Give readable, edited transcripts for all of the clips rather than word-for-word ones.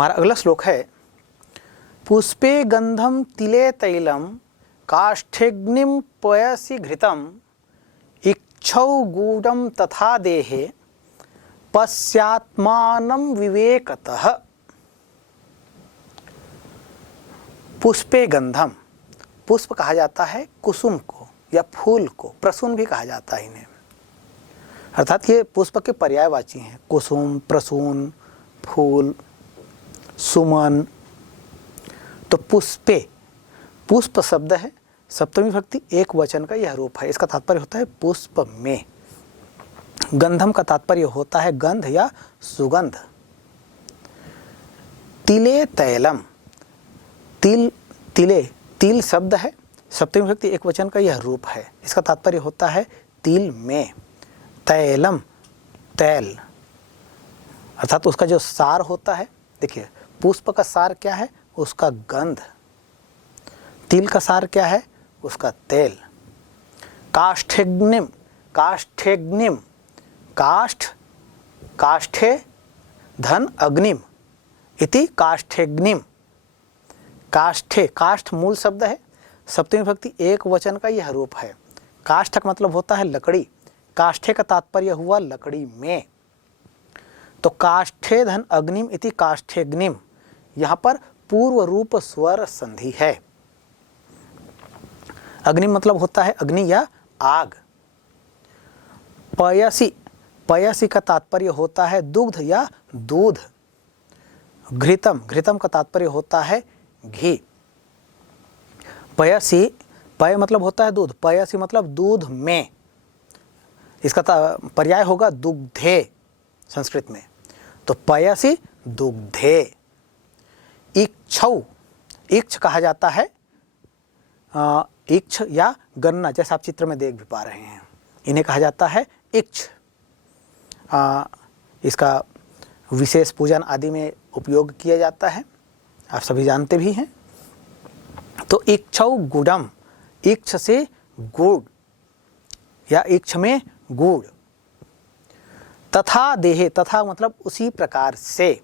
हमारा अगला श्लोक है पुष्पे गंधम तिले तैलम काष्ठेग्निम पयसि घृतम इक्षौ गूढ़म तथा देहे पश्यात्मानं विवेकतः। पुष्पे गंधम, पुष्प कहा जाता है कुसुम को या फूल को, प्रसून भी कहा जाता है इन्हें, अर्थात ये पुष्प के पर्यायवाची हैं। कुसुम, प्रसून, फूल, सुमन। तो पुष्पे, पुष्प शब्द है, सप्तमी विभक्ति एक वचन का यह रूप है। इसका तात्पर्य होता है पुष्प में। गंधम का तात्पर्य होता है गंध या सुगंध। तिले तैलम, तिल, तिले, तिल शब्द है, सप्तमी विभक्ति एक वचन का यह रूप है। इसका तात्पर्य होता है तिल में। तैलम, तैल, अर्थात उसका जो सार होता है, देखिए पुष्प का सार क्या है, उसका गंध। तिल का सार क्या है, उसका तेल। काष्ठेग्निम, काष्ठेग्निम, काष्ठ, काष्ठे धन अग्निम इति काष्ठेग्निम। काष्ठे, काष्ठ मूल शब्द है, सप्तमी विभक्ति एक वचन का यह रूप है। काष्ठ का मतलब होता है लकड़ी, काष्ठे का तात्पर्य हुआ लकड़ी में। तो काष्ठे धन अग्निम इति काष्ठेग्निम, यहाँ पर पूर्व रूप स्वर संधि है। अग्निम मतलब होता है अग्नि या आग। पयसी, पयसी का तात्पर्य होता है दुग्ध या दूध। घृतम, घृतम का तात्पर्य होता है घी। पयसी, पय मतलब होता है दूध, पयसी मतलब दूध में, इसका पर्याय होगा दुग्धे संस्कृत में। तो पयसी दुग्धे। इक्षौ, इक्ष कहा जाता है इक्ष या गन्ना, जैसा आप चित्र में देख भी पा रहे हैं, इन्हें कहा जाता है इक्ष। इसका विशेष पूजन आदि में उपयोग किया जाता है, आप सभी जानते भी हैं। तो इक्षौ गुड़म, इक्ष से गुड़ या इक्ष में गुड़। तथा देहे, तथा मतलब उसी प्रकार से।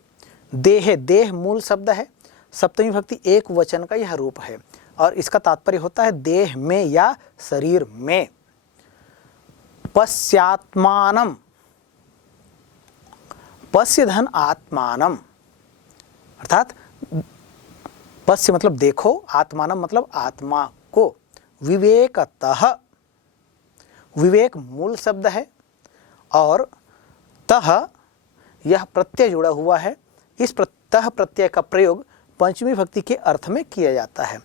देह, देह मूल शब्द है, सप्तमी विभक्ति एक वचन का यह रूप है और इसका तात्पर्य होता है देह में या शरीर में। पश्यात्मानम, पश्य धन आत्मानम, अर्थात पश्य मतलब देखो, आत्मानम मतलब आत्मा को। विवेकतः, विवेक मूल शब्द है और तः यह प्रत्यय जुड़ा हुआ है। इस तः प्रत्यय का प्रयोग पंचमी विभक्ति के अर्थ में किया जाता है।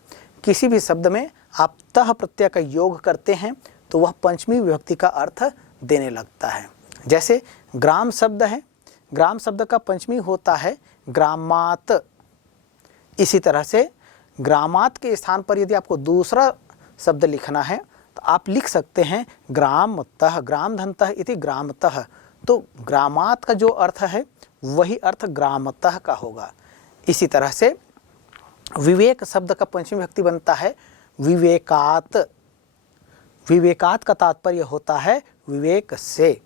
किसी भी शब्द में आप तः प्रत्यय का योग करते हैं तो वह पंचमी विभक्ति का अर्थ देने लगता है। जैसे ग्राम शब्द है, ग्राम शब्द का पंचमी होता है ग्रामात। इसी तरह से ग्रामात के स्थान पर यदि आपको दूसरा शब्द लिखना है तो आप लिख सकते हैं ग्रामतः, ग्राम धनतः इति ग्रामतः। तो ग्रामात का जो अर्थ है वही अर्थ ग्रामतः का होगा। इसी तरह से विवेक शब्द का पंचमी विभक्ति बनता है विवेकात। विवेकात का तात्पर्य होता है विवेक से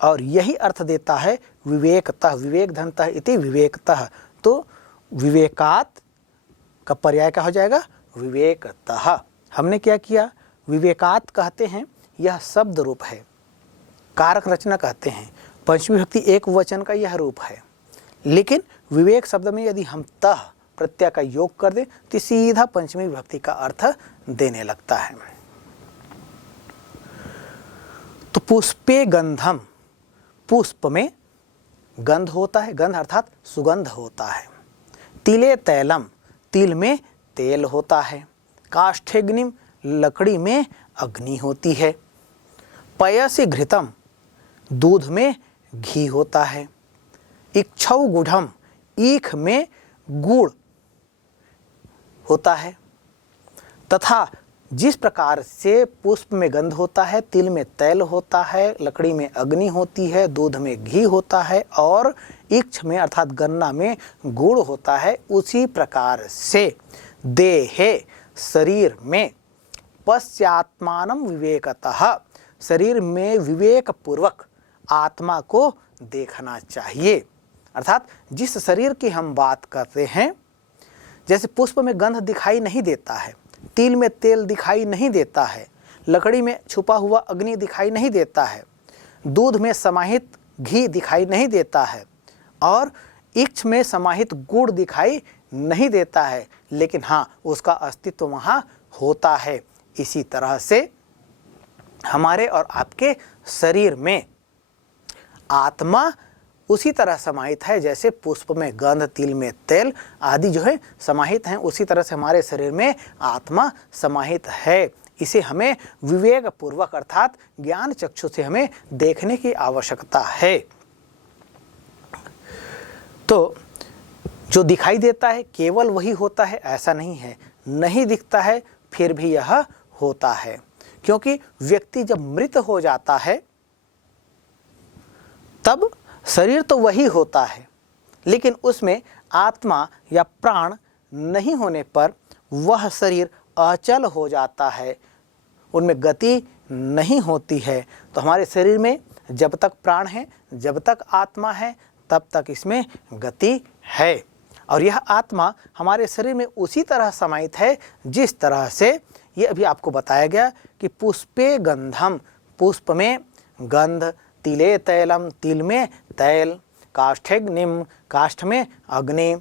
और यही अर्थ देता है विवेकतः, विवेक धनतः इति विवेकतः। तो विवेकात का पर्याय क्या हो जाएगा, विवेकतः। हमने क्या किया, विवेकात कहते हैं यह शब्द रूप है, कारक रचना कहते हैं, पंचमी विभक्ति एक वचन का यह रूप है। लेकिन विवेक शब्द में यदि हम तः प्रत्यय का योग कर दें तो सीधा पंचमी विभक्ति का अर्थ देने लगता है। तो पुष्पे गंधम, पुष्प में गंध होता है, गंध अर्थात सुगंध होता है। तिले तैलम, तिल में तेल होता है। काष्ठेग्निम, लकड़ी में अग्नि होती है। पयसि घृतम, दूध में घी होता है। इक्षौ गुढ़म, ईख में गुड़ होता है। तथा जिस प्रकार से पुष्प में गंध होता है, तिल में तैल होता है, लकड़ी में अग्नि होती है, दूध में घी होता है और इक्ष में अर्थात गन्ना में गुड़ होता है, उसी प्रकार से देहे शरीर में पश्चात्मानं विवेकतः, शरीर में विवेक पूर्वक आत्मा को देखना चाहिए। अर्थात जिस शरीर की हम बात करते हैं, जैसे पुष्प में गंध दिखाई नहीं देता है, तिल में तेल दिखाई नहीं देता है, लकड़ी में छुपा हुआ अग्नि दिखाई नहीं देता है, दूध में समाहित घी दिखाई नहीं देता है और इक्ष में समाहित गुड़ दिखाई नहीं देता है, लेकिन हाँ, उसका अस्तित्व वहाँ होता है। इसी तरह से हमारे और आपके शरीर में आत्मा उसी तरह समाहित है, जैसे पुष्प में गंध, तिल में तेल आदि जो है समाहित हैं, उसी तरह से हमारे शरीर में आत्मा समाहित है। इसे हमें विवेक पूर्वक अर्थात ज्ञान चक्षु से हमें देखने की आवश्यकता है। तो जो दिखाई देता है केवल वही होता है ऐसा नहीं है, नहीं दिखता है फिर भी यह होता है, क्योंकि व्यक्ति जब मृत हो जाता है तब शरीर तो वही होता है, लेकिन उसमें आत्मा या प्राण नहीं होने पर वह शरीर अचल हो जाता है, उनमें गति नहीं होती है। तो हमारे शरीर में जब तक प्राण है, जब तक आत्मा है, तब तक इसमें गति है। और यह आत्मा हमारे शरीर में उसी तरह समाहित है जिस तरह से ये अभी आपको बताया गया कि पुष्पे गंधम, पुष्प में गंध, तिले तैलम, तिल में तैल, काष्ठेग्निम, काष्ठ में अग्नि,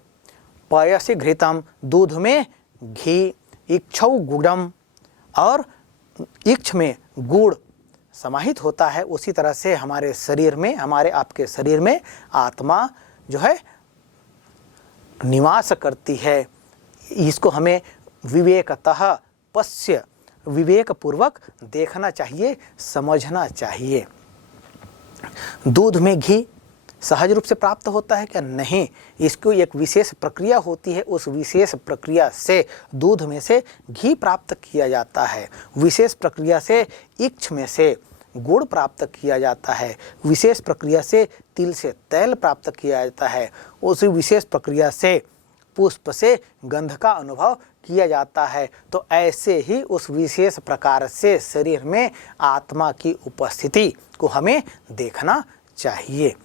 पयसि घृतम, दूध में घी, इक्षौ गुड़म, और इक्ष में गुड़ समाहित होता है। उसी तरह से हमारे शरीर में, हमारे आपके शरीर में आत्मा जो है निवास करती है। इसको हमें विवेकतः पश्य, विवेक पूर्वक देखना चाहिए, समझना चाहिए। दूध में घी सहज रूप से प्राप्त होता है क्या? नहीं, इसको एक विशेष प्रक्रिया होती है, उस विशेष प्रक्रिया से दूध में से घी प्राप्त किया जाता है, विशेष प्रक्रिया से इक्ष में से गुड़ प्राप्त किया जाता है, विशेष प्रक्रिया से तिल से तेल प्राप्त किया जाता है, उसी विशेष प्रक्रिया से पुष्प से गंध का अनुभव किया जाता है। तो ऐसे ही उस विशेष प्रकार से शरीर में आत्मा की उपस्थिति को हमें देखना चाहिए।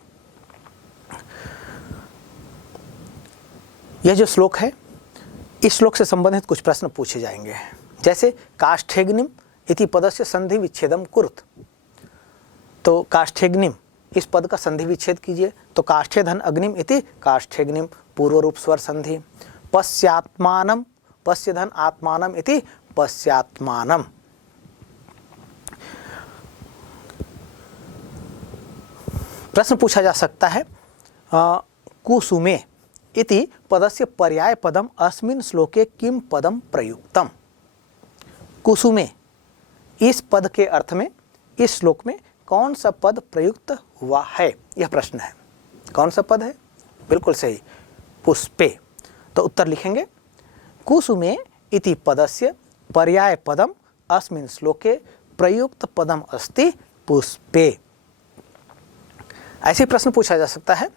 यह जो श्लोक है, इस श्लोक से संबंधित कुछ प्रश्न पूछे जाएंगे, जैसे काष्ठेग्निम इति पदस्य संधि विच्छेदम कुरुत। तो काष्ठेग्निम, इस पद का संधि विच्छेद कीजिए। तो काष्ठे धन अग्निम इति काष्ठेग्निम, पूर्व रूप स्वर संधि। पश्यात्मानम, पश्य धन आत्मानम इति पश्यात्मानम। प्रश्न पूछा जा सकता है कुसुमे इति पदस्य पर्याय पदम अस्मिन् श्लोके किम पदम प्रयुक्तम। कुसुमे, इस पद के अर्थ में इस श्लोक में कौन सा पद प्रयुक्त हुआ है, यह प्रश्न है। कौन सा पद है? बिल्कुल सही, पुष्पे। तो उत्तर लिखेंगे कुसुमे इति पदस्य पर्याय पदम अस्मिन् श्लोके प्रयुक्त पदम अस्ति पुष्पे। ऐसे प्रश्न पूछा जा सकता है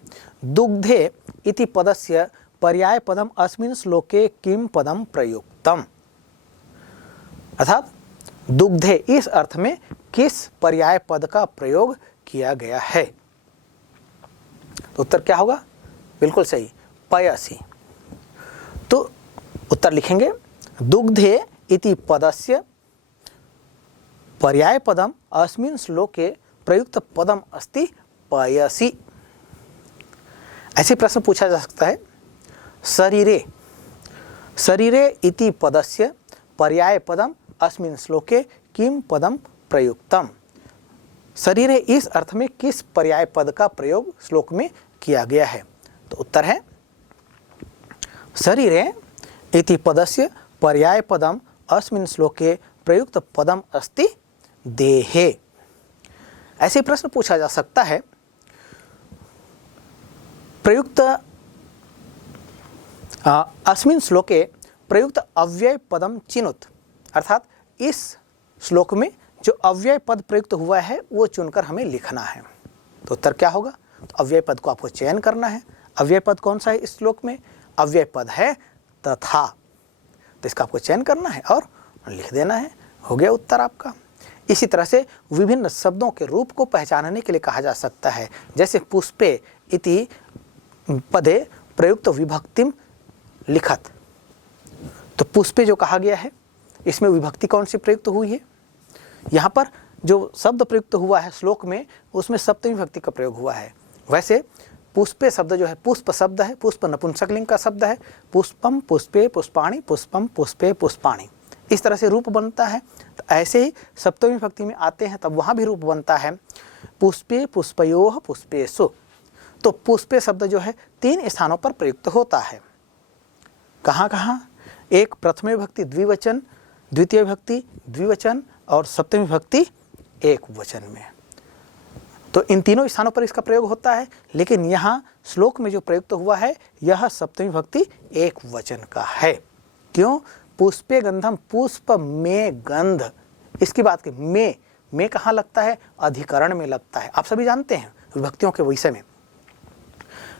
दुग्धे इति पदस्य पर्याय पदम अस्मिन् श्लोके किम पदम प्रयुक्तम। अर्थात दुग्धे इस अर्थ में किस पर्याय पद का प्रयोग किया गया है। तो उत्तर क्या होगा? बिल्कुल सही, पयसि। तो उत्तर लिखेंगे दुग्धे इति पदस्य पर्याय पदम अस्मिन् श्लोके प्रयुक्त पदम अस्ति पयसि। ऐसे प्रश्न पूछा जा सकता है शरीरे, शरीरे इति पदस्य पर्याय पदम अस्मिन् श्लोके किम पदम प्रयुक्तम। शरीरे इस अर्थ में किस पर्याय पद का प्रयोग श्लोक में किया गया है? तो उत्तर है शरीरे इति पदस्य पर्याय पदम अस्मिन् श्लोके प्रयुक्त पदम अस्ति देहे। ऐसे प्रश्न पूछा जा सकता है प्रयुक्त अस्मिन् श्लोके प्रयुक्त अव्यय पदम चिनुत। अर्थात इस श्लोक में जो अव्यय पद प्रयुक्त हुआ है वो चुनकर हमें लिखना है। तो उत्तर क्या होगा? तो अव्यय पद को आपको चयन करना है। अव्यय पद कौन सा है इस श्लोक में? अव्यय पद है तथा। तो इसका आपको चयन करना है और लिख देना है। हो गया उत्तर आपका। इसी तरह से विभिन्न शब्दों के रूप को पहचानने के लिए कहा जा सकता है, जैसे पुष्पे इति पदे प्रयुक्त विभक्तिम लिखत। तो पुष्पे जो कहा गया है इसमें विभक्ति कौन सी प्रयुक्त हुई है? यहाँ पर जो शब्द प्रयुक्त हुआ है श्लोक में उसमें सप्तमी विभक्ति का प्रयोग हुआ है। वैसे पुष्पे शब्द जो है पुष्प शब्द है, पुष्प नपुंसकलिंग का शब्द है, पुष्पम पुष्पे पुष्पाणि, पुष्पम पुष्पे पुष्पाणि, इस तरह से रूप बनता है। तो ऐसे ही सप्तमी विभक्ति में आते हैं तब वहाँ भी रूप बनता है पुष्पे पुष्पयोः पुष्पेषु। तो पुष्पे शब्द जो है 3 स्थानों पर प्रयुक्त होता है। कहाँ कहाँ? एक प्रथम विभक्ति द्विवचन, द्वितीय विभक्ति द्विवचन और सप्तमी विभक्ति एक वचन में। तो इन तीनों स्थानों पर इसका प्रयोग होता है, लेकिन यहाँ श्लोक में जो प्रयुक्त हुआ है यह सप्तमी विभक्ति एक वचन का है। क्यों? पुष्पे गंधम, पुष्प में गंध, इसकी बात की में कहाँ लगता है? अधिकरण में लगता है। आप सभी जानते हैं विभक्तियों के विषय में।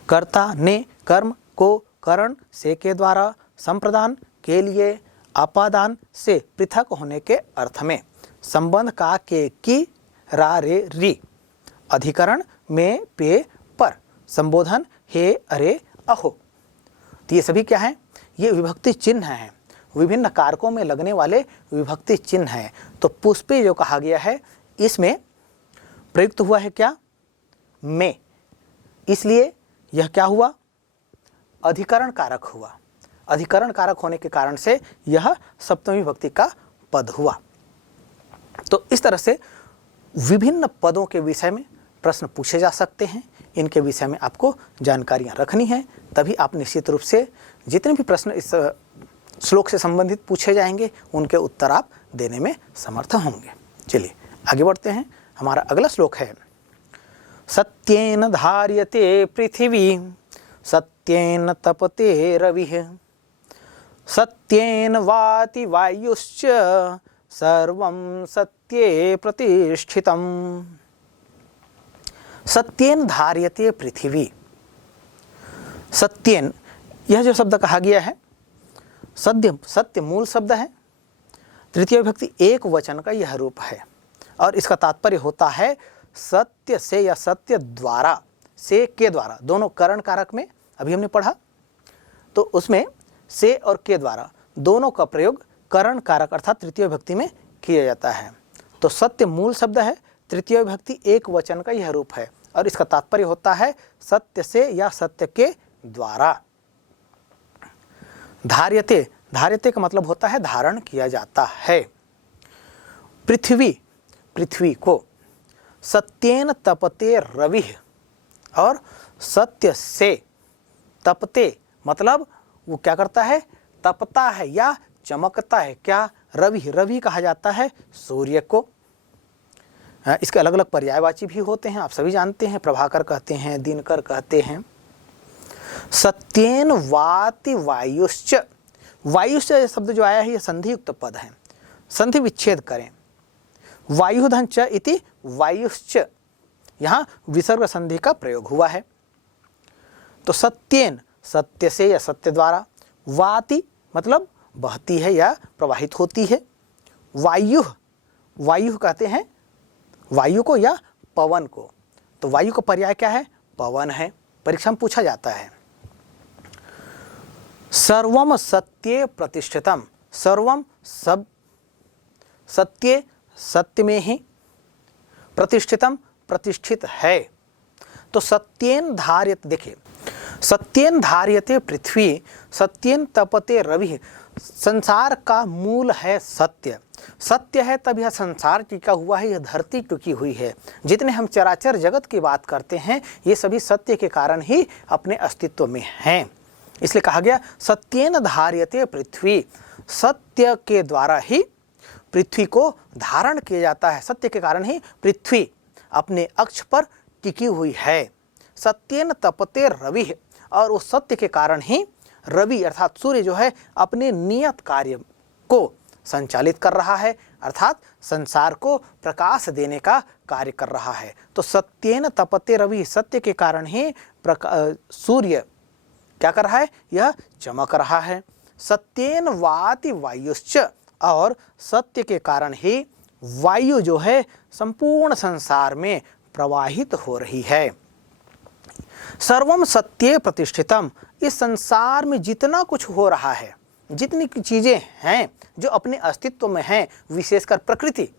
कर्ता ने कर्म को करण से के द्वारा, संप्रदान के लिए, अपादान से पृथक होने के अर्थ में, संबंध का के की रा रे री, अधिकरण में पे पर, संबोधन हे अरे अहो। तो ये सभी क्या है? ये विभक्ति चिन्ह हैं, विभिन्न कारकों में लगने वाले विभक्ति चिन्ह हैं। तो पुष्पे जो कहा गया है इसमें प्रयुक्त हुआ है क्या? में, इसलिए यह क्या हुआ? अधिकरण कारक हुआ। अधिकरण कारक होने के कारण से यह सप्तमी विभक्ति का पद हुआ। तो इस तरह से विभिन्न पदों के विषय में प्रश्न पूछे जा सकते हैं। इनके विषय में आपको जानकारियां रखनी है, तभी आप निश्चित रूप से जितने भी प्रश्न इस श्लोक से संबंधित पूछे जाएंगे उनके उत्तर आप देने में समर्थ होंगे। चलिए आगे बढ़ते हैं। हमारा अगला श्लोक है सत्येन धार्यते पृथिवी, सत्येन तपते रविः, सत्येन वाति वायुश्च, सर्वं सत्ये प्रतिष्ठितम्। सत्येन धार्यते पृथिवी। सत्येन, यह जो शब्द कहा गया है सत्य मूल शब्द है, तृतीय विभक्ति एक वचन का यह रूप है और इसका तात्पर्य होता है सत्य से या सत्य द्वारा, से के द्वारा, दोनों करण कारक में अभी हमने पढ़ा तो उसमें से और के द्वारा दोनों का प्रयोग करण कारक अर्थात तृतीय विभक्ति में किया जाता है। तो सत्य मूल शब्द है, तृतीय विभक्ति एक वचन का यह रूप है और इसका तात्पर्य होता है सत्य से या सत्य के द्वारा। धार्यते, धार्यते का मतलब होता है धारण किया जाता है। पृथ्वी, पृथ्वी को, सत्येन तपते रविः, और सत्य से, तपते मतलब वो क्या करता है? तपता है या चमकता है। क्या? रवि, रवि कहा जाता है सूर्य को। इसके अलग अलग पर्यायवाची भी होते हैं, आप सभी जानते हैं, प्रभाकर कहते हैं, दिनकर कहते हैं। सत्येन वाति वायुश्च, वायुश्च शब्द जो आया है यह संधि युक्त पद है, संधि विच्छेद करें। वायुधन च इति वायुश्च, यहाँ विसर्ग संधि का प्रयोग हुआ है। तो सत्येन, सत्य से या सत्य द्वारा, वाति मतलब बहती है या प्रवाहित होती है, वायु, वायु कहते हैं वायु को या पवन को। तो वायु का पर्याय क्या है? पवन है, परीक्षा में पूछा जाता है। सर्वम सत्ये प्रतिष्ठितम, सर्वम सब सत्य, सत्य में ही, प्रतिष्ठितम प्रतिष्ठित है। तो सत्येन धार्यते, देखिए सत्येन धार्यते पृथ्वी, सत्येन तपते रवि, संसार का मूल है सत्य। सत्य है तब यह संसार टिका हुआ है, यह धरती टिकी हुई है। जितने हम चराचर जगत की बात करते हैं ये सभी सत्य के कारण ही अपने अस्तित्व में हैं। इसलिए कहा गया सत्येन धार्यते पृथ्वी, सत्य के द्वारा ही पृथ्वी को धारण किया जाता है, सत्य के कारण ही पृथ्वी अपने अक्ष पर टिकी हुई है। सत्येन तपते रवि, और उस सत्य के कारण ही रवि अर्थात सूर्य जो है अपने नियत कार्य को संचालित कर रहा है, अर्थात संसार को प्रकाश देने का कार्य कर रहा है। तो सत्येन तपते रवि, सत्य के कारण ही सूर्य क्या कर रहा है? यह चमक रहा है। सत्येन वाति वायुश्च, और सत्य के कारण ही वायु जो है संपूर्ण संसार में प्रवाहित हो रही है। सर्वम सत्ये प्रतिष्ठितम, इस संसार में जितना कुछ हो रहा है, जितनी चीजें हैं जो अपने अस्तित्व में हैं, विशेषकर प्रकृति,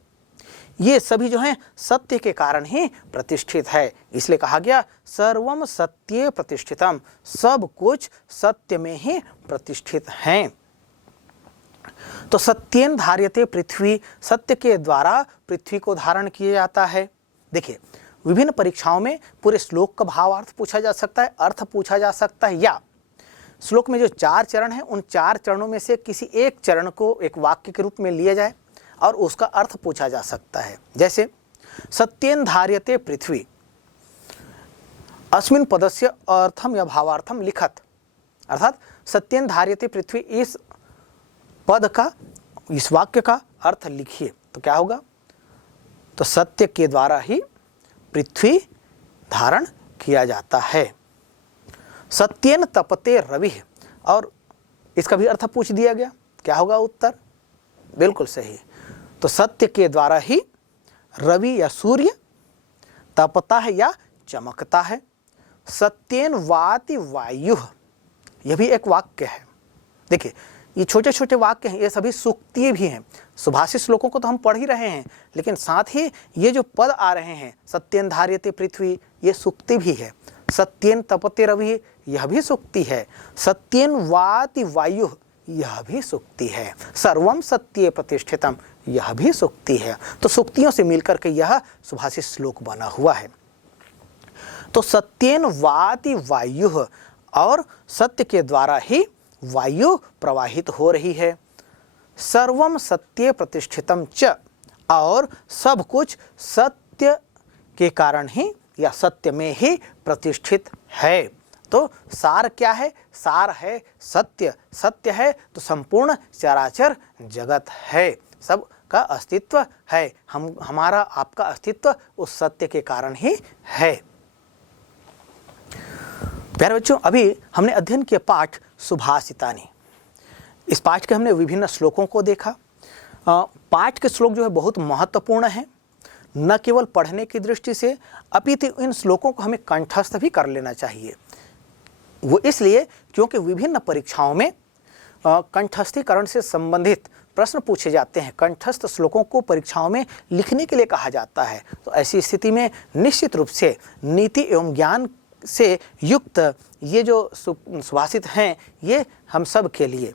ये सभी जो हैं सत्य के कारण ही प्रतिष्ठित है। इसलिए कहा गया सर्वम सत्ये प्रतिष्ठितम, सब कुछ सत्य में ही प्रतिष्ठित हैं। तो सत्येन धार्यते पृथ्वी, सत्य के द्वारा पृथ्वी को धारण किया जाता है। देखिए, विभिन्न परीक्षाओं में पूरे श्लोक का भावार्थ पूछा जा सकता है, अर्थ पूछा जा सकता है, या श्लोक में जो 4 चरण हैं उन 4 चरणों में से किसी एक चरण को एक वाक्य के रूप में लिया जाए और उसका अर्थ पूछा जा सकता है। जैसे सत्येन धार्यते पृथ्वी, अस्मिन पदस्य अर्थम या भावार्थम लिखत, अर्थात सत्येन धार्यते पृथ्वी, इस पद का, इस वाक्य का अर्थ लिखिए। तो क्या होगा? तो सत्य के द्वारा ही पृथ्वी धारण किया जाता है। सत्येन तपते रवि, और इसका भी अर्थ पूछ दिया गया, क्या होगा उत्तर? बिल्कुल सही। तो सत्य के द्वारा ही रवि या सूर्य तपता है या चमकता है। सत्येन वाति वायु, यह भी एक वाक्य है। देखिए, ये छोटे छोटे वाक्य हैं, ये सभी सूक्ति भी हैं। सुभाषित श्लोकों को तो हम पढ़ ही रहे हैं, लेकिन साथ ही ये जो पद आ रहे हैं, सत्येन धार्यते पृथ्वी, ये सूक्ति भी है। सत्येन तपते रवि, यह भी सूक्ति है। सत्येन वाति वायु, यह भी सूक्ति है। सर्वम सत्ये प्रतिष्ठितम, यह भी सूक्ति है। तो सूक्तियों से मिलकर के यह सुभाषित श्लोक बना हुआ है। तो सत्येन वाति वायु, और सत्य के द्वारा ही वायु प्रवाहित हो रही है। सर्वम सत्ये प्रतिष्ठितम च, और सब कुछ सत्य के कारण ही या सत्य में ही प्रतिष्ठित है। तो सार क्या है? सार है सत्य। सत्य है तो संपूर्ण चराचर जगत है, सब का अस्तित्व है। हमारा आपका अस्तित्व उस सत्य के कारण ही है। प्यारे बच्चों, अभी हमने अध्ययन किया पाठ सुभाषितानि। इस पाठ के हमने विभिन्न श्लोकों को देखा। पाठ के श्लोक जो है बहुत महत्वपूर्ण है, न केवल पढ़ने की दृष्टि से, अपितु इन श्लोकों को हमें कंठस्थ भी कर लेना चाहिए। वो इसलिए क्योंकि विभिन्न परीक्षाओं में कंठस्थीकरण से संबंधित प्रश्न पूछे जाते हैं। कंठस्थ श्लोकों को परीक्षाओं में लिखने के लिए कहा जाता है। तो ऐसी स्थिति में निश्चित रूप से नीति एवं ज्ञान से युक्त ये जो सुभाषित हैं, ये हम सब के लिए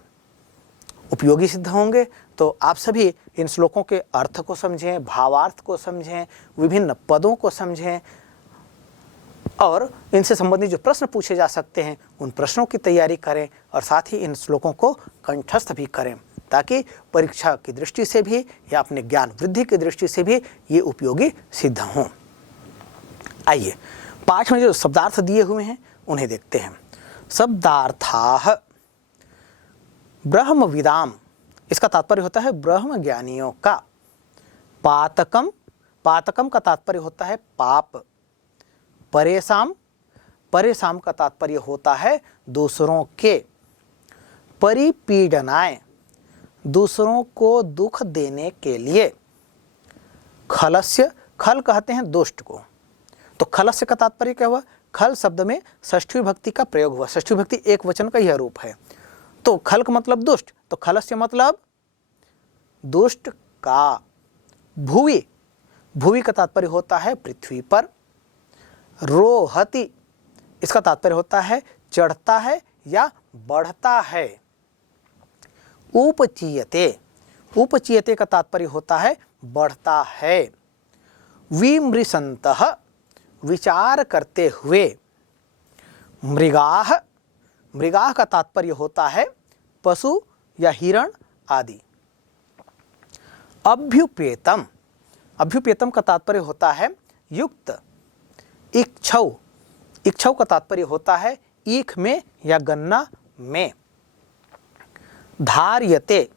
उपयोगी सिद्ध होंगे। तो आप सभी इन श्लोकों के अर्थ को समझें, भावार्थ को समझें, विभिन्न पदों को समझें, और इनसे संबंधित जो प्रश्न पूछे जा सकते हैं उन प्रश्नों की तैयारी करें, और साथ ही इन श्लोकों को कंठस्थ भी करें, ताकि परीक्षा की दृष्टि से भी या अपने ज्ञान वृद्धि की दृष्टि से भी ये उपयोगी सिद्ध हों। आइए, पाठ में जो शब्दार्थ दिए हुए हैं उन्हें देखते हैं। शब्दार्थाः ब्रह्म विदाम, इसका तात्पर्य होता है ब्रह्म ज्ञानियों का। पातकम, पातकम का तात्पर्य होता है पाप। परेशान, परेशान का तात्पर्य होता है दूसरों के। परिपीडनाय, दूसरों को दुख देने के लिए। खलस्य, खल कहते हैं दुष्ट को। तो खलस्य का तात्पर्य क्या हुआ? खल शब्द में षष्ठी विभक्ति का प्रयोग हुआ। षष्ठी विभक्ति एक वचन का यह रूप है। तो खल का मतलब दुष्ट, तो खलस्य मतलब दुष्ट का। भुवि, भुवि का तात्पर्य होता है पृथ्वी पर। रोहति, इसका तात्पर्य होता है चढ़ता है या बढ़ता है। उपचीयते, उपचीयते का तात्पर्य होता है बढ़ता है। विमृशन्तः, विचार करते हुए। मृगाः, मृगाः का तात्पर्य होता है पशु या हिरण आदि। अभ्युपेतम, अभ्युपेतम का तात्पर्य होता है युक्त। इक्षौ, इक्षौ का तात्पर्य होता है ईख में या गन्ना में। धार्यते,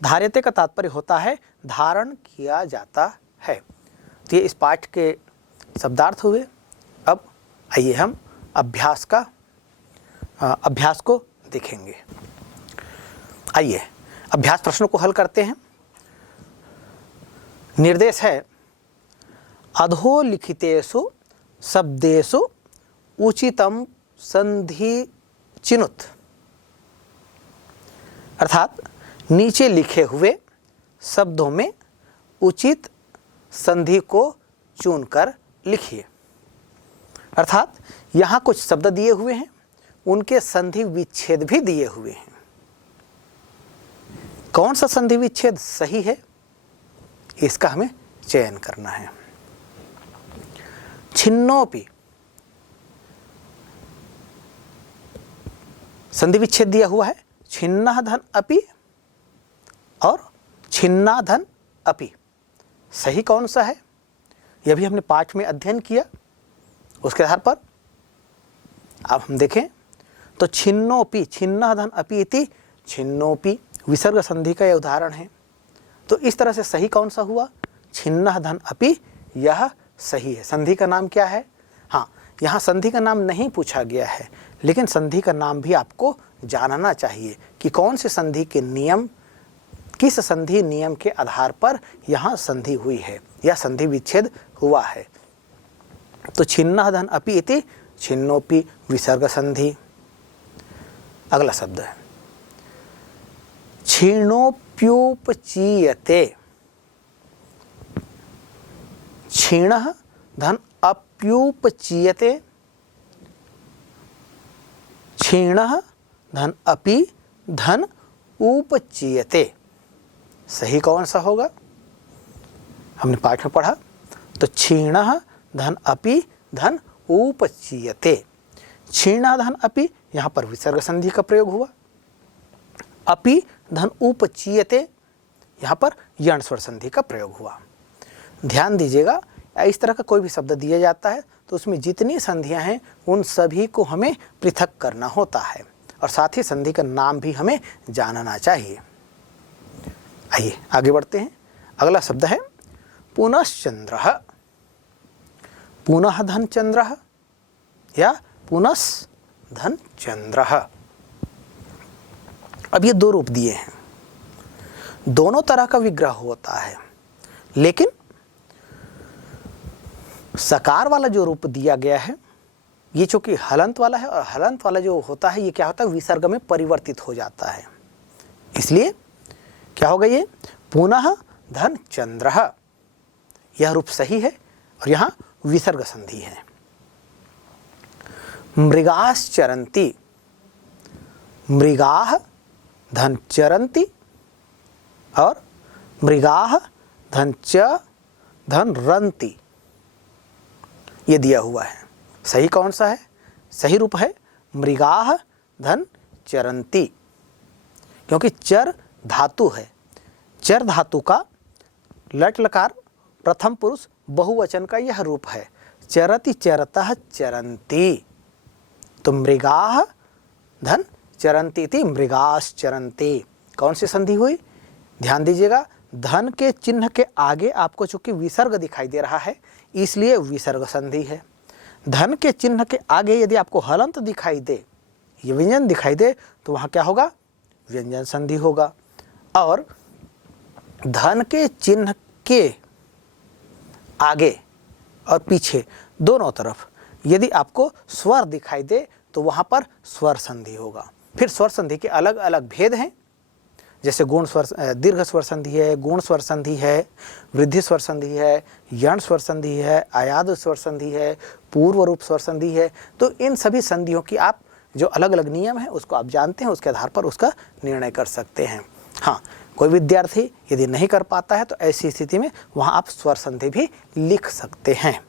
धार्यते का तात्पर्य होता है धारण किया जाता है। तो ये इस पाठ के शब्दार्थ हुए। अब आइए हम अभ्यास को देखेंगे। आइए अभ्यास प्रश्नों को हल करते हैं। निर्देश है, अधोलिखितेषु शब्देषु उचितम संधि चिनुत, अर्थात नीचे लिखे हुए शब्दों में उचित संधि को चुनकर लिखिए। अर्थात यहाँ कुछ शब्द दिए हुए हैं, उनके संधि विच्छेद भी दिए हुए हैं। कौन सा संधि विच्छेद सही है, इसका हमें चयन करना है। छिन्नोपि, संधि विच्छेद दिया हुआ है, छिन्नः धन अपि और छिन्ना धन अपि। सही कौन सा है, यह भी हमने पाठ में अध्ययन किया। उसके आधार पर अब हम देखें तो छिन्नोपि, छिन्नः धन अपि इति छिन्नोपि विसर्ग संधि का यह उदाहरण है। तो इस तरह से सही कौन सा हुआ, छिन्नः धन अपि, यह सही है। संधि का नाम क्या है? हाँ, यहाँ संधि का नाम नहीं पूछा गया है, लेकिन संधि का नाम भी आपको जानना चाहिए कि कौन से संधि के नियम, किस संधि नियम के आधार पर यहाँ संधि हुई है या संधि विच्छेद हुआ है। तो छिन्नः धन अपि इति छिन्नोपि विसर्ग संधि। अगला शब्द है क्षीणोप्युपचीयते, क्षीणः धन अप्युपचीयते, क्षीणः धन अपि धन उपचीयते। सही कौन सा होगा, हमने पाठ में पढ़ा। तो क्षीणः धन अपि धन उपचीयते, क्षीणः धन अपि, यहाँ पर विसर्ग संधि का प्रयोग हुआ। अपि धन उपचीयते, यहाँ पर यण स्वर संधि का प्रयोग हुआ। ध्यान दीजिएगा, इस तरह का कोई भी शब्द दिया जाता है तो उसमें जितनी संधियां हैं उन सभी को हमें पृथक करना होता है और साथ ही संधि का नाम भी हमें जानना चाहिए। आइए आगे बढ़ते हैं। अगला शब्द है पुनश्चंद्रः, पुनः धन चंद्रः या पुनस् धन चंद्रः। अब ये दो रूप दिए हैं, दोनों तरह का विग्रह होता है, लेकिन सकार वाला जो रूप दिया गया है ये चूंकि हलंत वाला है, और हलंत वाला जो होता है ये क्या होता है, विसर्ग में परिवर्तित हो जाता है। इसलिए क्या होगा, ये पुनः धन चंद्रः, यह रूप सही है और यहाँ विसर्ग संधि है। मृगाश्चरन्ति, मृगाः धन चरन्ति और मृगाः धन च धन रन्ति, ये दिया हुआ है। सही कौन सा है, सही रूप है मृगाः धन चरन्ति, क्योंकि चर धातु है। चर धातु का लट लकार प्रथम पुरुष बहुवचन का यह रूप है। चरति चरतः चरन्ति, तो मृगाः धन चरन्ति इति मृगाश्चरन्ति। कौन सी संधि हुई, ध्यान दीजिएगा, धन के चिन्ह के आगे आपको चूंकि विसर्ग दिखाई दे रहा है इसलिए विसर्ग संधि है। धन के चिन्ह के आगे यदि आपको हलंत दिखाई दे, ये व्यंजन दिखाई दे, तो वहाँ क्या होगा, व्यंजन संधि होगा। और धन के चिन्ह के आगे और पीछे दोनों तरफ यदि आपको स्वर दिखाई दे तो वहाँ पर स्वर संधि होगा। फिर स्वर संधि के अलग अलग भेद हैं, जैसे गुण स्वर, दीर्घ स्वर संधि है, गुण स्वर संधि है, वृद्धि स्वर संधि है, यण स्वर संधि है, आयाद स्वर संधि है, पूर्व रूप स्वर संधि है। तो इन सभी संधियों की आप जो अलग अलग नियम है उसको आप जानते हैं, उसके आधार पर उसका निर्णय कर सकते हैं। हाँ, कोई विद्यार्थी यदि नहीं कर पाता है तो ऐसी स्थिति में वहाँ आप स्वर संधि भी लिख सकते हैं।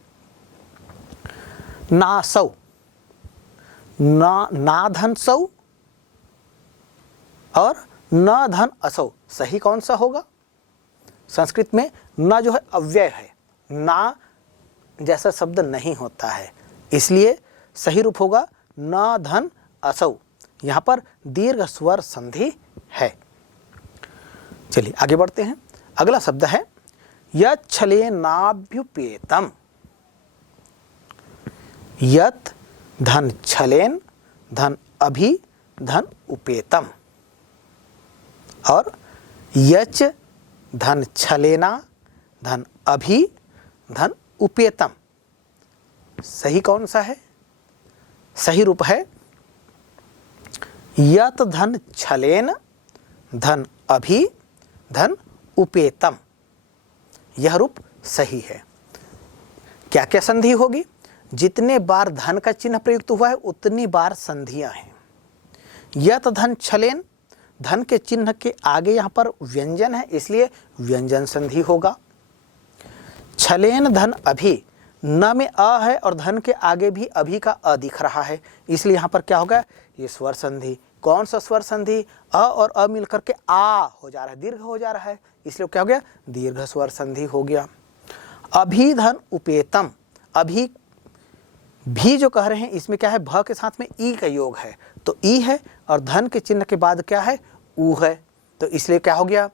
नासौ, ना धन सौ और न धन असौ, सही कौन सा होगा। संस्कृत में न जो है अव्यय है, ना जैसा शब्द नहीं होता है, इसलिए सही रूप होगा न धन असौ। यहाँ पर दीर्घ स्वर संधि है। चलिए आगे बढ़ते हैं। अगला शब्द है यच्छलेनाभ्युपेतम, यत् धन छलेन धन अभि धन उपेतम और यच धन छलेना धन अभि धन उपेतम। सही कौन सा है, सही रूप है यत धन छलेन धन अभि धन उपेतम। यह रूप सही है। क्या क्या संधि होगी? जितने बार धन का चिन्ह प्रयुक्त हुआ है उतनी बार संधियां हैं। यत धन छलेन, धन के चिन्ह के आगे यहाँ पर व्यंजन है इसलिए व्यंजन संधि होगा। छलेन धन अभि, न में अ है और धन के आगे भी अभि का अ दिख रहा है इसलिए यहाँ पर क्या होगा? ये स्वर संधि। कौन सा स्वर संधि? अ और अ मिलकर के आ हो जा रहा है, दीर्घ हो जा रहा है इसलिए क्या हो गया? दीर्घ स्वर संधि हो गया। अभि धन उपेतम, अभि भी जो कह रहे हैं इसमें क्या है? भ के साथ में ई का योग है तो ई है और धन के चिन्ह के बाद क्या है? ऊ है तो इसलिए क्या हो गया?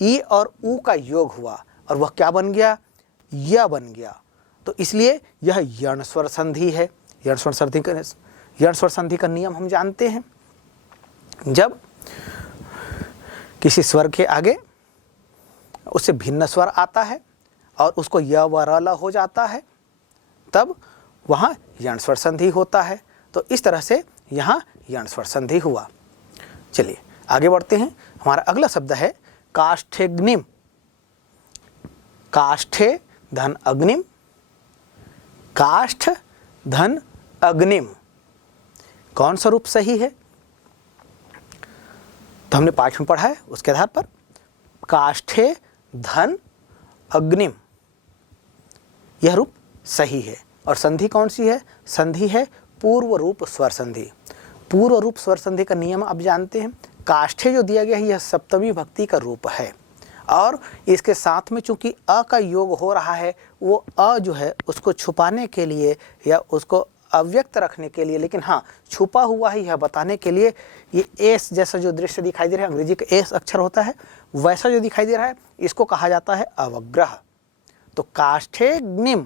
ई और ऊ का योग हुआ और वह क्या बन गया? य बन गया। तो इसलिए यह यण स्वर संधि है। यण स्वर संधि का नियम हम जानते हैं। जब किसी स्वर के आगे उससे भिन्न स्वर आता है और उसको य व र ल हो जाता है तब वहाँ यण स्वर संधि होता है। तो इस तरह से यहाँ यण स्वर संधि हुआ। चलिए आगे बढ़ते हैं। हमारा अगला शब्द है काष्ठेग्निम। काष्ठे धन अग्निम, काष्ठ धन अग्निम। कौन सा रूप सही है? तो हमने पाठ में पढ़ा है उसके आधार पर काष्ठे धन अग्निम यह रूप सही है। और संधि कौन सी है? संधि है पूर्व रूप स्वर संधि। पूर्व रूप स्वर संधि का नियम आप जानते हैं। काष्ठे जो दिया गया है यह सप्तमी भक्ति का रूप है और इसके साथ में चूंकि अ का योग हो रहा है वो अ जो है उसको छुपाने के लिए या उसको अव्यक्त रखने के लिए, लेकिन हाँ छुपा हुआ है यह बताने के लिए ये एस जैसा जो दृश्य दिखाई दे रहा है, अंग्रेजी का एस अक्षर होता है वैसा जो दिखाई दे रहा है इसको कहा जाता है अवग्रह। तो काष्ठेग्निम,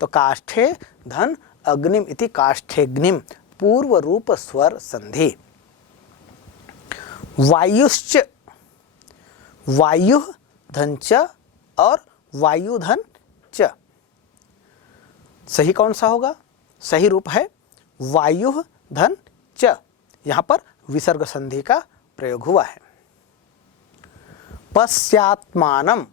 तो काष्ठे धन अग्निम इति काष्ठेग्निम पूर्व रूप स्वर संधि। वायुश्च, वायु धन च और वायु धन च। सही कौन सा होगा? सही रूप है वायु धन च। यहां पर विसर्ग संधि का प्रयोग हुआ है। पश्चात्मानम,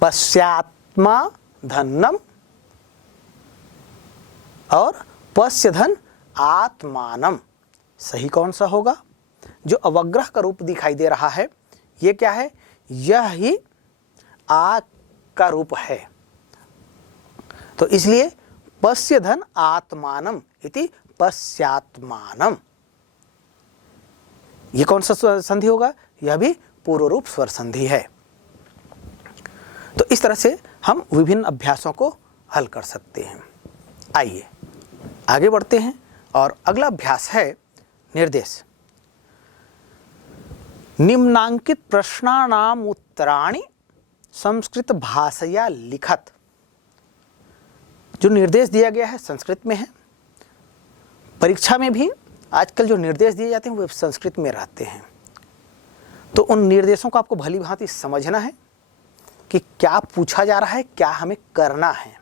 पश्चात्मा धन्नम और पश्य धन आत्मानम। सही कौन सा होगा? जो अवग्रह का रूप दिखाई दे रहा है ये क्या है? यह ही आ का रूप है तो इसलिए पश्य धन आत्मानम इति पश्चात्मानम। ये कौन सा संधि होगा? यह भी पूर्व रूप स्वर संधि है। तो इस तरह से हम विभिन्न अभ्यासों को हल कर सकते हैं। आइए आगे बढ़ते हैं और अगला अभ्यास है निर्देश। निम्नांकित प्रश्नानाम उत्तराणि संस्कृत भाषया लिखत। जो निर्देश दिया गया है संस्कृत में है। परीक्षा में भी आजकल जो निर्देश दिए जाते हैं वो संस्कृत में रहते हैं तो उन निर्देशों को आपको भली भांति समझना है कि क्या पूछा जा रहा है, क्या हमें करना है।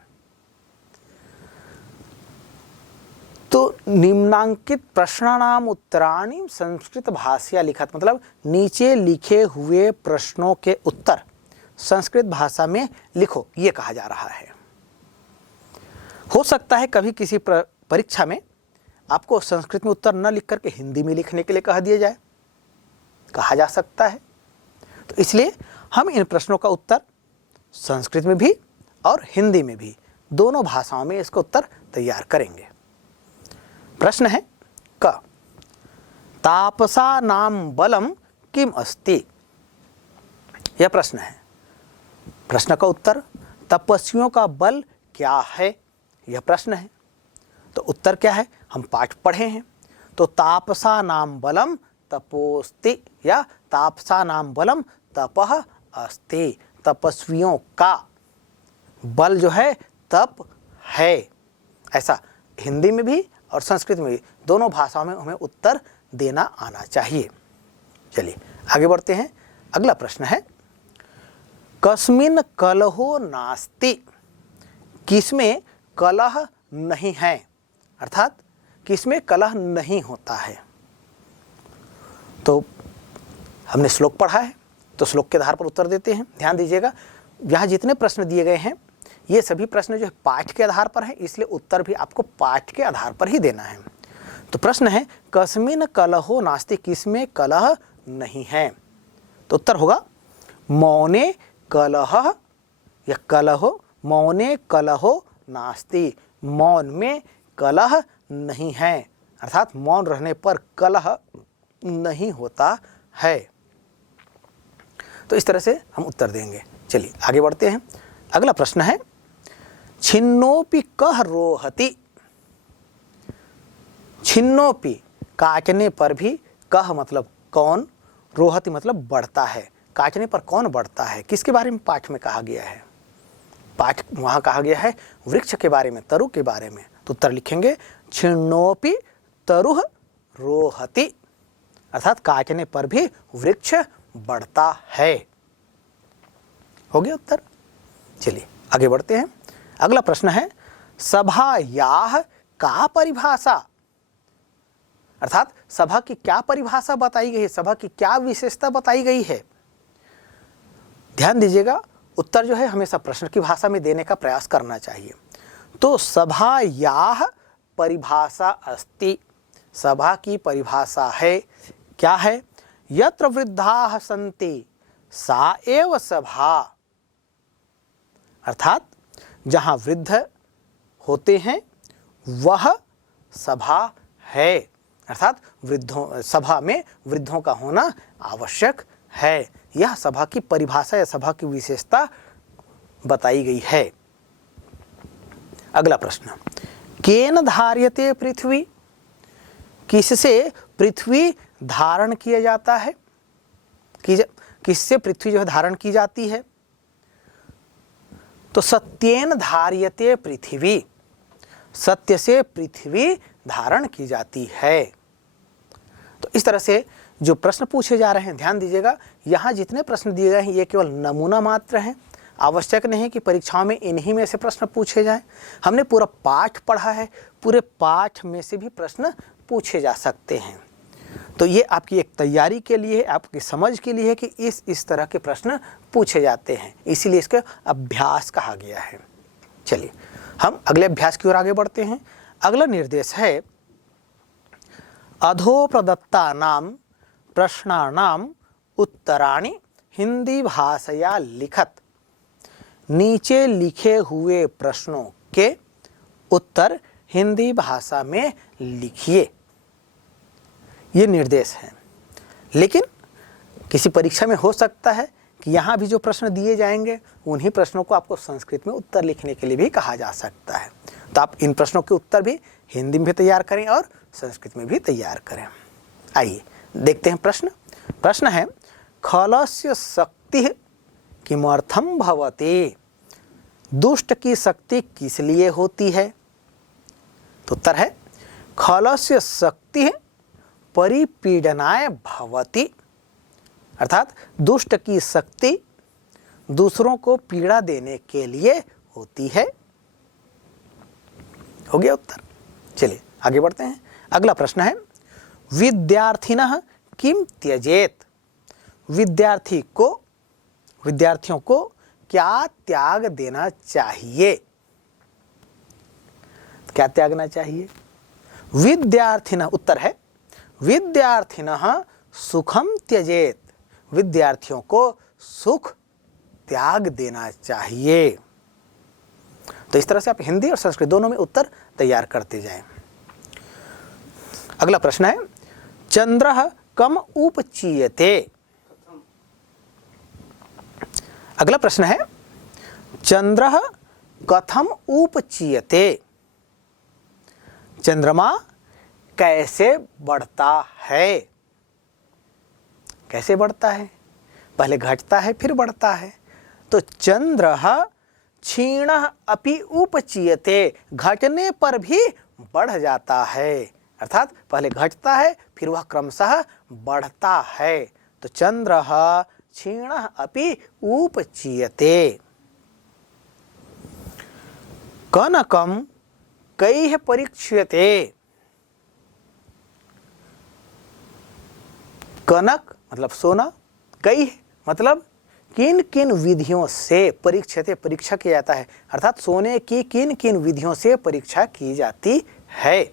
तो निम्नांकित प्रश्नानाम उत्तराणि संस्कृत भाषया लिखत मतलब नीचे लिखे हुए प्रश्नों के उत्तर संस्कृत भाषा में लिखो, ये कहा जा रहा है। हो सकता है कभी किसी परीक्षा में आपको संस्कृत में उत्तर न लिख करके हिंदी में लिखने के लिए कह दिया जाए, कहा जा सकता है। तो इसलिए हम इन प्रश्नों का उत्तर संस्कृत में भी और हिंदी में भी दोनों भाषाओं में इसका उत्तर तैयार करेंगे। प्रश्न है क तापसा नाम बलम किम अस्ति। यह प्रश्न है। प्रश्न का उत्तर तपस्वियों का बल क्या है, यह प्रश्न है। तो उत्तर क्या है? हम पाठ पढ़े हैं। तो तापसा नाम बलम तपोस्ति या तापसा नाम बलम तपः अस्ति। तपस्वियों का बल जो है तप है। ऐसा हिंदी में भी और संस्कृत में भी दोनों भाषाओं में हमें उत्तर देना आना चाहिए। चलिए आगे बढ़ते हैं। अगला प्रश्न है कस्मिन कलहो नास्ति। किसमें कलह नहीं है। अर्थात कि इसमें कलह नहीं होता है। तो हमने श्लोक पढ़ा है, तो श्लोक के आधार पर उत्तर देते हैं। ध्यान दीजिएगा, यहाँ जितने प्रश्न दिए गए हैं ये सभी प्रश्न जो है पाठ के आधार पर है, इसलिए उत्तर भी आपको पाठ के आधार पर ही देना है। तो प्रश्न है कस्मिन कलहो नास्ति, किसमें कलह नहीं है। तो उत्तर होगा मौने कलह या कलहो, मौने कलहो नास्ति, मौन में कलह नहीं है, अर्थात मौन रहने पर कलह नहीं होता है। तो इस तरह से हम उत्तर देंगे। चलिए आगे बढ़ते हैं। अगला प्रश्न है छिन्नोपि कह रोहति, छिन्नोपि काटने पर भी, कह मतलब कौन, रोहति मतलब बढ़ता है, काटने पर कौन बढ़ता है, किसके बारे में पाठ में कहा गया है। पाठ वहाँ कहा गया है वृक्ष के बारे में, तरु के बारे में। तो उत्तर लिखेंगे छिन्नोपि तरुः रोहति, अर्थात काटने पर भी वृक्ष बढ़ता है। हो गया उत्तर। चलिए आगे बढ़ते हैं। अगला प्रश्न है सभायाः का परिभाषा, अर्थात सभा की क्या परिभाषा बताई गई है, सभा की क्या विशेषता बताई गई है। ध्यान दीजिएगा, उत्तर जो है हमेशा प्रश्न की भाषा में देने का प्रयास करना चाहिए। तो सभायाः परिभाषा अस्ति, सभा की परिभाषा है, क्या है, यत्र वृद्धाः सन्ति सा एव सभा, अर्थात जहाँ वृद्ध होते हैं वह सभा है, अर्थात वृद्धों, सभा में वृद्धों का होना आवश्यक है। यह सभा की परिभाषा या सभा की विशेषता बताई गई है। अगला प्रश्न, केन धार्यते पृथ्वी, किससे पृथ्वी धारण किया जाता है, किससे पृथ्वी जो है धारण की जाती है। तो सत्येन धार्यते पृथ्वी, सत्य से पृथ्वी धारण की जाती है। तो इस तरह से जो प्रश्न पूछे जा रहे हैं, ध्यान दीजिएगा, यहाँ जितने प्रश्न दिए गए हैं ये केवल नमूना मात्र हैं। आवश्यक नहीं कि परीक्षाओं में इन्हीं में से प्रश्न पूछे जाएं। हमने पूरा पाठ पढ़ा है, पूरे पाठ में से भी प्रश्न पूछे जा सकते हैं। तो ये आपकी एक तैयारी के लिए है, आपकी समझ के लिए है कि इस तरह के प्रश्न पूछे जाते हैं, इसीलिए इसका अभ्यास कहा गया है। चलिए हम अगले अभ्यास की ओर आगे बढ़ते हैं। अगला निर्देश है अधो प्रदत्तानां प्रश्नानां उत्तराणि हिंदी भाषया लिखत, नीचे लिखे हुए प्रश्नों के उत्तर हिंदी भाषा में लिखिए। ये निर्देश है, लेकिन किसी परीक्षा में हो सकता है कि यहाँ भी जो प्रश्न दिए जाएंगे उन्हीं प्रश्नों को आपको संस्कृत में उत्तर लिखने के लिए भी कहा जा सकता है। तो आप इन प्रश्नों के उत्तर भी हिंदी में भी तैयार करें और संस्कृत में भी तैयार करें। आइए देखते हैं प्रश्न। प्रश्न है खलस्य शक्ति किमर्थम भवति, दुष्ट की शक्ति किस लिए होती है। तो उत्तर है खलस्य शक्ति परिपीडनाय भवति, अर्थात दुष्ट की शक्ति दूसरों को पीड़ा देने के लिए होती है। हो गया उत्तर। चलिए आगे बढ़ते हैं। अगला प्रश्न है विद्यार्थिनः किम त्यजेत, विद्यार्थियों को क्या त्याग देना चाहिए। क्या त्यागना चाहिए। विद्यार्थिनः, उत्तर है विद्यार्थिनः सुखम त्यजेत, विद्यार्थियों को सुख त्याग देना चाहिए। तो इस तरह से आप हिंदी और संस्कृत दोनों में उत्तर तैयार करते जाएं। अगला प्रश्न है चंद्रः कम उपचीयते। अगला प्रश्न है चंद्रः कथम उपचीयते, चंद्रमा कैसे बढ़ता है। कैसे बढ़ता है, पहले घटता है फिर बढ़ता है। तो चंद्रः क्षीणः अपि उपचीयते, घटने पर भी बढ़ जाता है, अर्थात पहले घटता है फिर वह क्रमशः बढ़ता है। तो चंद्रः क्षीणः अपि उपचीयते। कनकम कैः परीक्ष्यते। कनक मतलब सोना, कैः मतलब किन किन विधियों से, परीक्षते परीक्षा किया जाता है, अर्थात सोने की किन किन विधियों से परीक्षा की जाती है।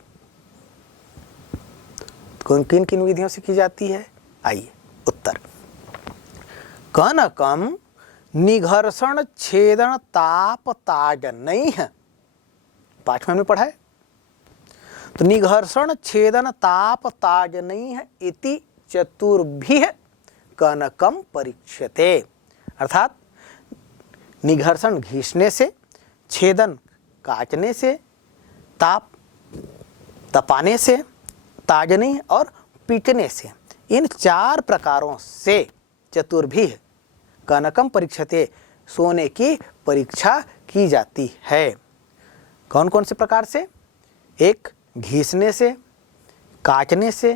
किन किन विधियों से की जाती है, आइए उत्तर। कनकम निघर्षण छेदन ताप ताडनैः, पाठ में हमने पढ़ा है। तो निघर्षण छेदन ताप ताडनैः इति चतुर्भिः कनकम परीक्ष्यते, अर्थात निघर्षण घिसने से, छेदन काटने से, ताप तपाने से, ताजने और पीटने से, इन 4 प्रकारों से चतुर्भिः कनकम परीक्षते, सोने की परीक्षा की जाती है। कौन कौन से प्रकार से? एक, घिसने से, काटने से,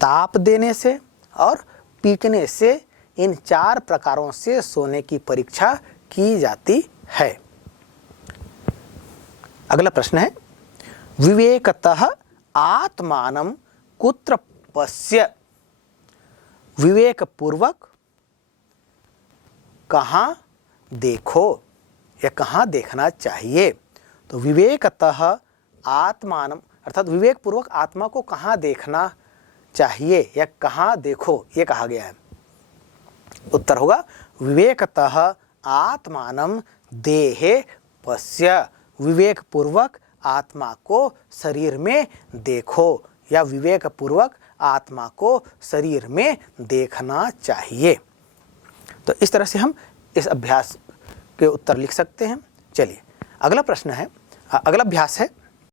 ताप देने से और पीटने से, इन 4 प्रकारों से सोने की परीक्षा की जाती है। अगला प्रश्न है, विवेकतः आत्मानं कुत्र पश्य, विवेक पूर्वक कहाँ देखो या कहाँ देखना चाहिए। तो विवेकतः आत्मानं अर्थात विवेक पूर्वक आत्मा को कहाँ देखना चाहिए या कहाँ देखो, ये कहा गया है। उत्तर होगा विवेकतः आत्मानं देहे पश्य, विवेक पूर्वक आत्मा को शरीर में देखो या विवेक पूर्वक आत्मा को शरीर में देखना चाहिए। तो इस तरह से हम इस अभ्यास के उत्तर लिख सकते हैं। चलिए अगला प्रश्न है, अगला अभ्यास है,